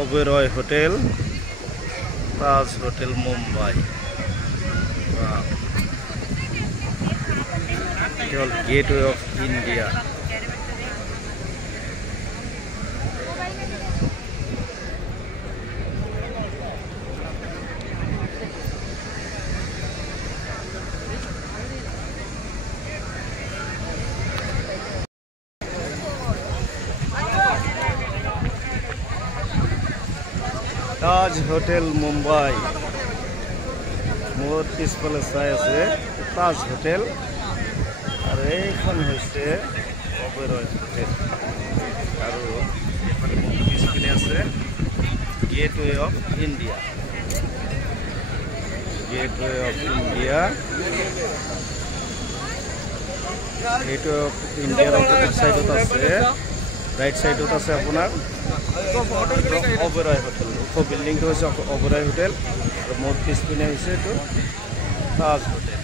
Oberoi Hotel, Taj Hotel Mumbai. Wow. Gateway of India. Taj Hotel Mumbai. More peaceful size Taj Hotel. আর এইখন হচ্ছে Oberoi Hotel. আর এখানে পিছনে আছে Gateway of India. Gateway of India. Gateway of India opposite সাইডত আছে, right সাইডত আছে আপোনাৰ Oberoi Hotel. উপ বিল্ডিংটো হৈছে Oberoi Hotel আৰু মোৰ পিছপিনে হৈছে এইটো Taj Hotel.